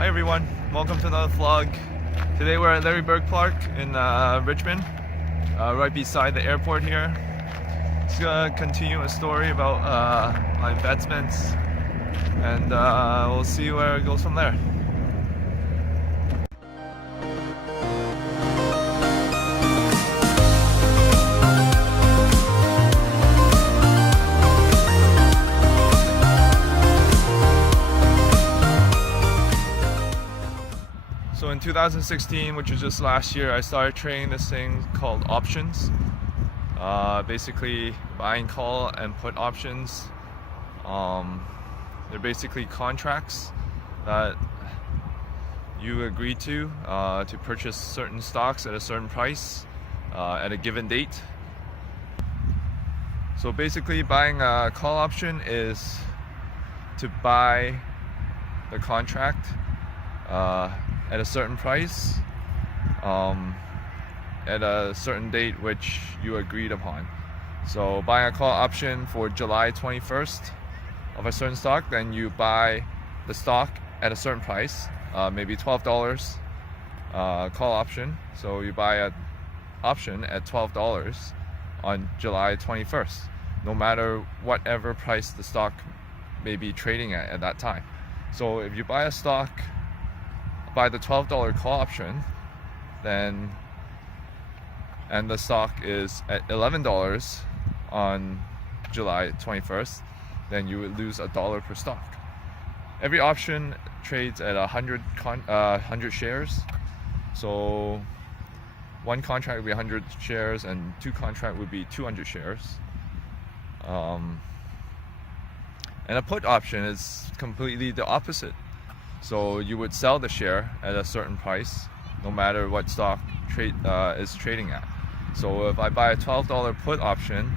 Hi everyone, welcome to another vlog. Today we're at Berg Park in Richmond, right beside the airport here. Just gonna continue a story about my investments, and we'll see where it goes from there. So in 2016, which was just last year, I started trading this thing called options. Basically buying call and put options. They're basically contracts that you agree to purchase certain stocks at a certain price at a given date. So basically buying a call option is to buy the contract at a certain price at a certain date which you agreed upon. So buying a call option for July 21st of a certain stock, then you buy the stock at a certain price, maybe $12 call option. So you buy an option at $12 on July 21st, no matter whatever price the stock may be trading at that time. So if you buy a stock by the $12 call option, then and the stock is at $11 on July 21st, then you would lose $1 per stock. Every option trades at 100 shares. So one contract would be 100 shares and two contract would be 200 shares. And a put option is completely the opposite. So you would sell the share at a certain price, no matter what stock is trading at. So if I buy a $12 put option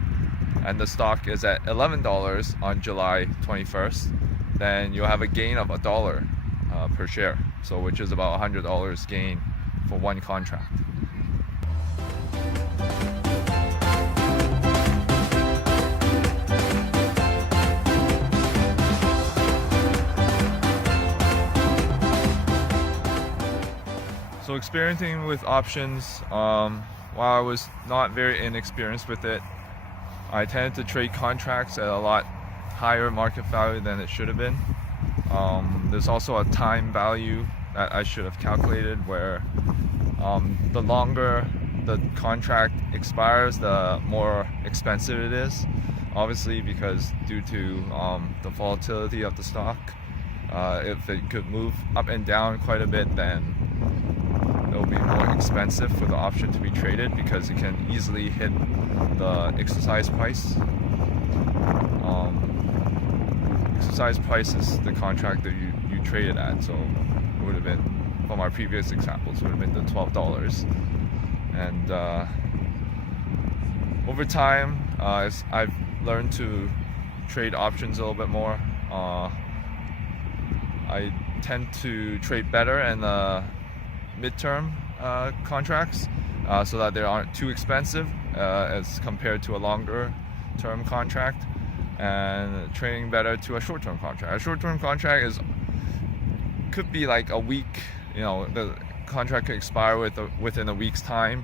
and the stock is at $11 on July 21st, then you'll have a gain of $1 per share. So which is about $100 gain for one contract. So experimenting with options, while I was not very inexperienced with it, I tended to trade contracts at a lot higher market value than it should have been. There's also a time value that I should have calculated where the longer the contract expires, the more expensive it is. Obviously, because due to the volatility of the stock, if it could move up and down quite a bit, then it will be more expensive for the option to be traded because it can easily hit the exercise price. Exercise price is the contract that you traded at, so it would have been, from our previous examples, would have been the $12. And over time, as I've learned to trade options a little bit more, I tend to trade better in the midterm contracts so that they aren't too expensive as compared to a longer term contract, and trading better to a short-term contract. A short-term contract could be like a week, the contract could expire within a week's time.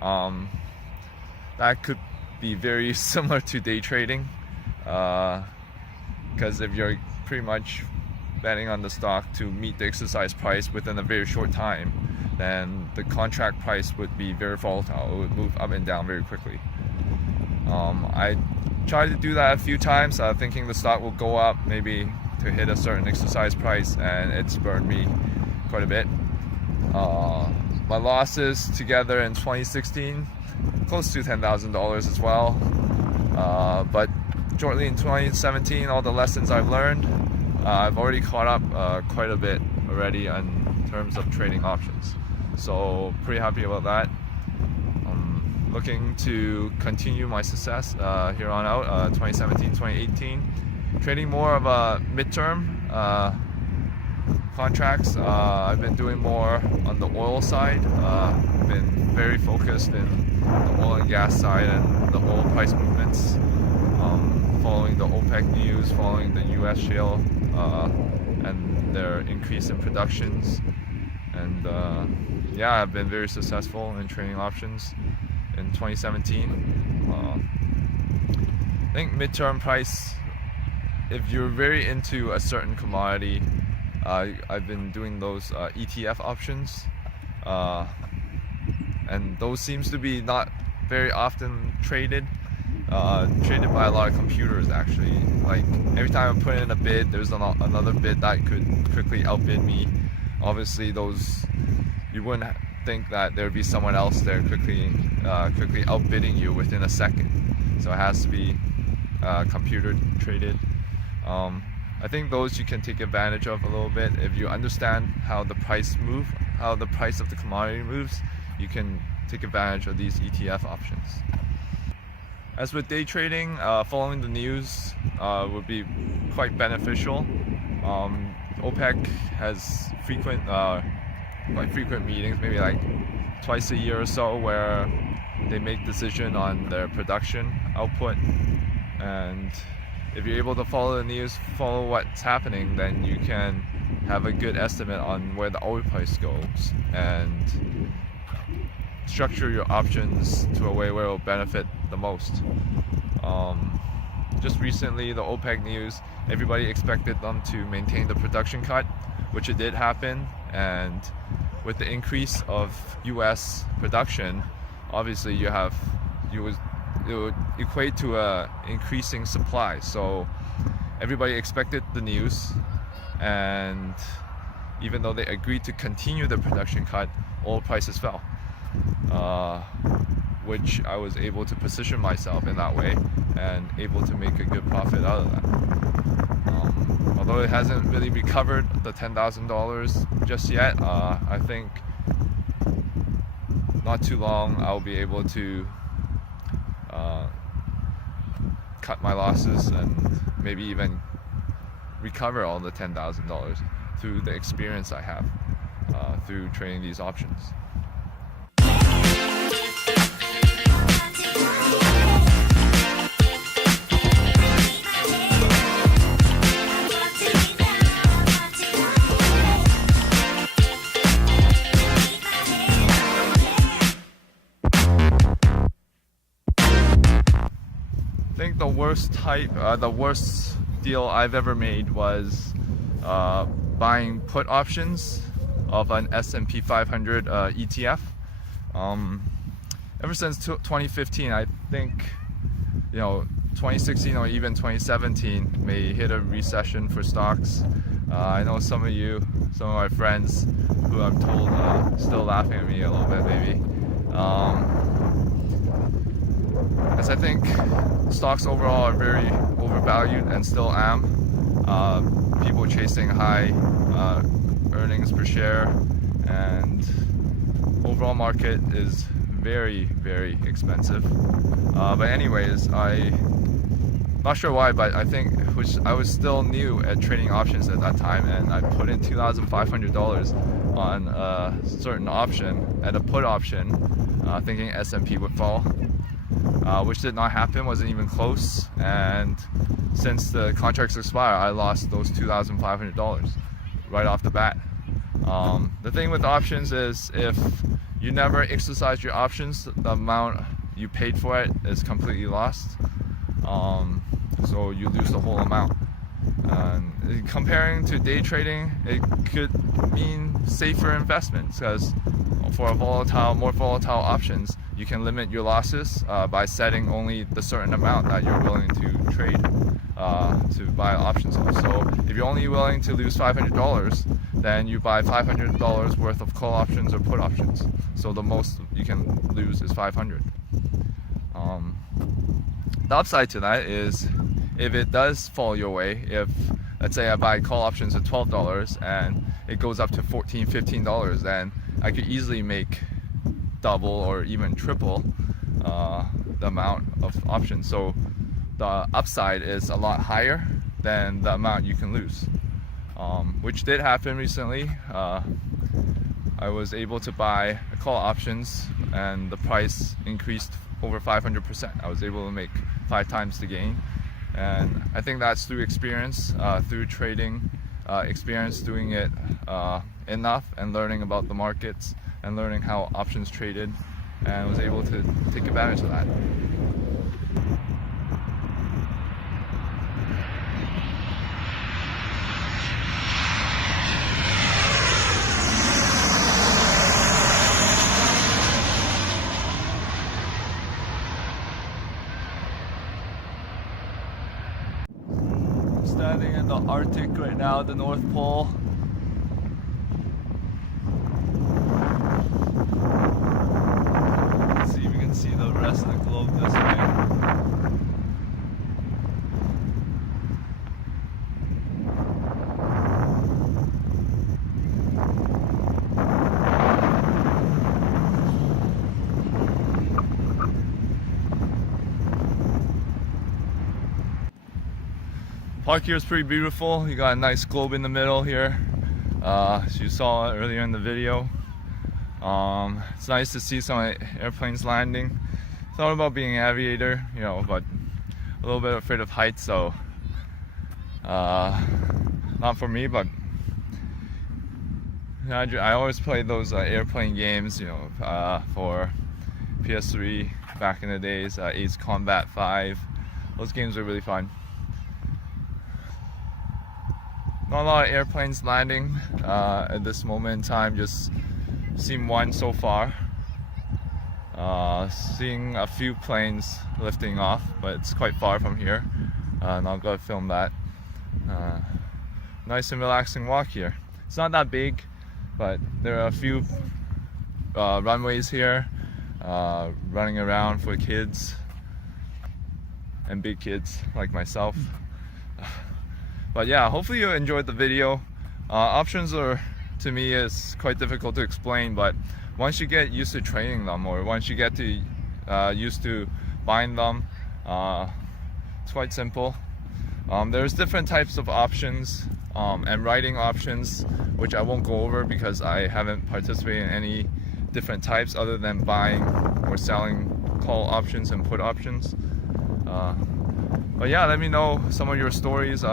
That could be very similar to day trading, because if you're pretty much betting on the stock to meet the exercise price within a very short time, then the contract price would be very volatile. It would move up and down very quickly. I tried to do that a few times, thinking the stock will go up maybe to hit a certain exercise price, and it's burned me quite a bit. My losses together in 2016, close to $10,000 as well. But shortly in 2017, all the lessons I've learned, I've already caught up quite a bit already in terms of trading options. So pretty happy about that. Looking to continue my success here on out, 2017, 2018. Trading more of a midterm contracts. I've been doing more on the oil side. Been very focused in the oil and gas side and the oil price movements. Following the OPEC news, following the US shale and their their increase in productions. And yeah, I've been very successful in trading options in 2017. I think midterm price, if you're very into a certain commodity, I've been doing those ETF options, and those seems to be not very often traded by a lot of computers actually. Like every time I put in a bid, there's another bid that could quickly outbid me. Obviously those, you wouldn't think that there would be someone else there quickly outbidding you within a second. So it has to be computer traded. I think those you can take advantage of a little bit. If you understand how the price of the commodity moves, you can take advantage of these ETF options. As with day trading, following the news would be quite beneficial. OPEC has quite frequent meetings, maybe like twice a year or so, where they make decision on their production output. And if you're able to follow the news, follow what's happening, then you can have a good estimate on where the oil price goes and structure your options to a way where it will benefit the most. Just recently, the OPEC news, everybody expected them to maintain the production cut, which it did happen. And with the increase of US production, obviously it would equate to a increasing supply. So everybody expected the news, and even though they agreed to continue the production cut, oil prices fell, which I was able to position myself in that way and able to make a good profit out of that. Although it hasn't really recovered the $10,000 just yet, I think not too long I'll be able to cut my losses and maybe even recover all the $10,000 through the experience I have through trading these options. I think the worst deal I've ever made was buying put options of an S&P 500 ETF. Ever since 2015, I think, 2016 or even 2017 may hit a recession for stocks. I know some of my friends who I've told still laughing at me a little bit maybe. As I think stocks overall are very overvalued and still am. People chasing high earnings per share, and overall market is very, very expensive. But anyways, not sure why, but I think I was still new at trading options at that time, and I put in $2,500 on a certain option, at a put option, thinking S&P would fall. Which did not happen, wasn't even close, and since the contracts expire, I lost those $2,500 right off the bat. The thing with options is if you never exercise your options, the amount you paid for it is completely lost, so you lose the whole amount. Comparing to day trading, it could mean safer investments, because for more volatile options, you can limit your losses by setting only the certain amount that you're willing to trade to buy options on. So if you're only willing to lose $500, then you buy $500 worth of call options or put options. So the most you can lose is $500. The upside to that is if it does fall your way, if let's say I buy call options at $12 and it goes up to $14, $15, then I could easily make double or even triple the amount of options. So the upside is a lot higher than the amount you can lose, which did happen recently. I was able to buy call options and the price increased over 500%. I was able to make 5 times the gain, and I think that's through experience, through trading experience doing it enough and learning about the markets and learning how options traded, and was able to take advantage of that. Standing in the Arctic right now, the North Pole. Let's see if we can see the rest of the globe this way. Park here is pretty beautiful. You got a nice globe in the middle here, as you saw earlier in the video. It's nice to see some airplanes landing. Thought about being an aviator, you know, but a little bit afraid of heights, so not for me. But I always played those airplane games, you know, for PS3 back in the days. Ace Combat 5. Those games were really fun. Not a lot of airplanes landing at this moment in time, just seen one so far. Seeing a few planes lifting off, but it's quite far from here, and I'll go film that. Nice and relaxing walk here. It's not that big, but there are a few runways here, running around for kids and big kids like myself. But yeah, hopefully you enjoyed the video. Options are, to me, is quite difficult to explain, but once you get used to trading them, or once you get to used to buying them, it's quite simple. There's different types of options and writing options, which I won't go over because I haven't participated in any different types other than buying or selling call options and put options. But yeah, let me know some of your stories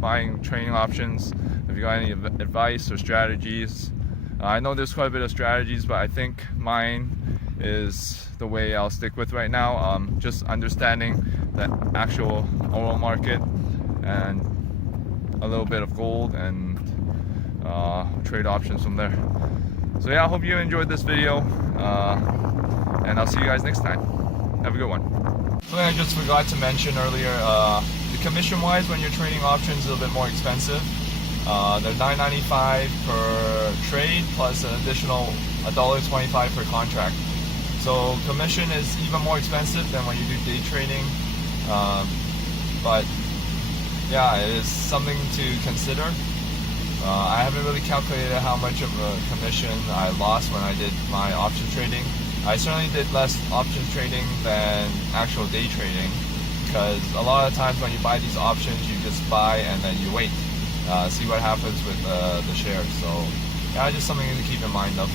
buying trading options. If you got any advice or strategies. I know there's quite a bit of strategies, but I think mine is the way I'll stick with right now. Just understanding the actual oil market and a little bit of gold and trade options from there. So yeah, I hope you enjoyed this video, and I'll see you guys next time. Have a good one. Something I just forgot to mention earlier, the commission wise when you're trading options is a little bit more expensive. They're $9.95 per trade plus an additional $1.25 per contract. So commission is even more expensive than when you do day trading. But yeah, it is something to consider. I haven't really calculated how much of a commission I lost when I did my option trading. I certainly did less options trading than actual day trading, because a lot of times when you buy these options, you just buy and then you wait, see what happens with the shares. So yeah, just something to keep in mind of.